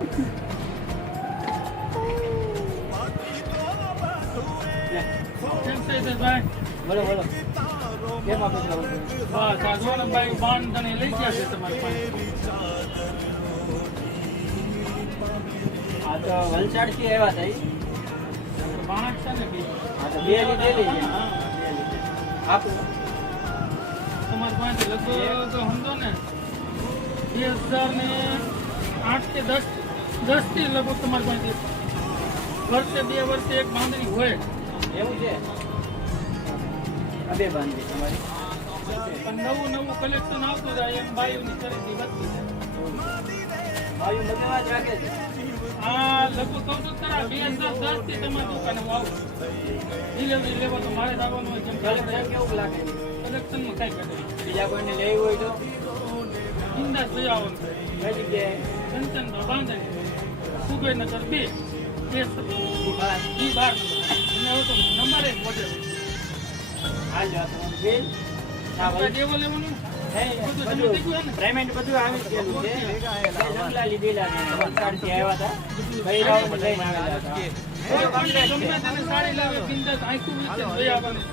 કેમ છે ભાઈ? બોલો બોલો કેમ આપી દો? બસ આ જો ને ભાઈ બાણ તને લઈ ગયા છે તમારી પાસે. આ તો વલસાડ થી આવ્યા થઈ. બાણક છે ને બી. હા તો બે લીધેલી છે. હા. આપો તમારી પાસે લગભગ સમજો ને 2008 કે 10 થી લગભગ તમારી પાસે વર્ષે 2 વર્ષે એક બાંધણી હોય. એવું છે. અબે બાંધી તમારી પણ નવું કલેક્શન આવતું જાય એમ બાયુની ખરીદી વધતી જાય. ભાઈ બધામાં જ રાખે છે. આ લગભગ કહું છું ખરા 2010 થી તમારી દુકાને હું આવું. ડિલિવરી લેવા તો મારે જ આવવાનું હોય. જેમ કલેક્શન કેવું લાગે છે? કલેક્શનમાં કઈ કરે બીજા કોઈને લેવું હોય તો ઇન્દાસ લઈ આવવાનું. કઈ જગ્યાએ? કંચનભાઈ બાંધણી સુબેનગર 2 ઈ 12 નંબર તો નંબર એક મોટે હાલ જો તમારું બિલ આપણે જેવો લેવાનું પેમેન્ટ બધું આવી ગયેલું છે. જંગલાલી બિલાને વલસાડથી આવ્યા હતા. બૈરાઓને લઈને આવેલા હતા. ગમે તેને સાડી લાવે બિંદાસ આંખું વિશે જોઈ આવવાનું.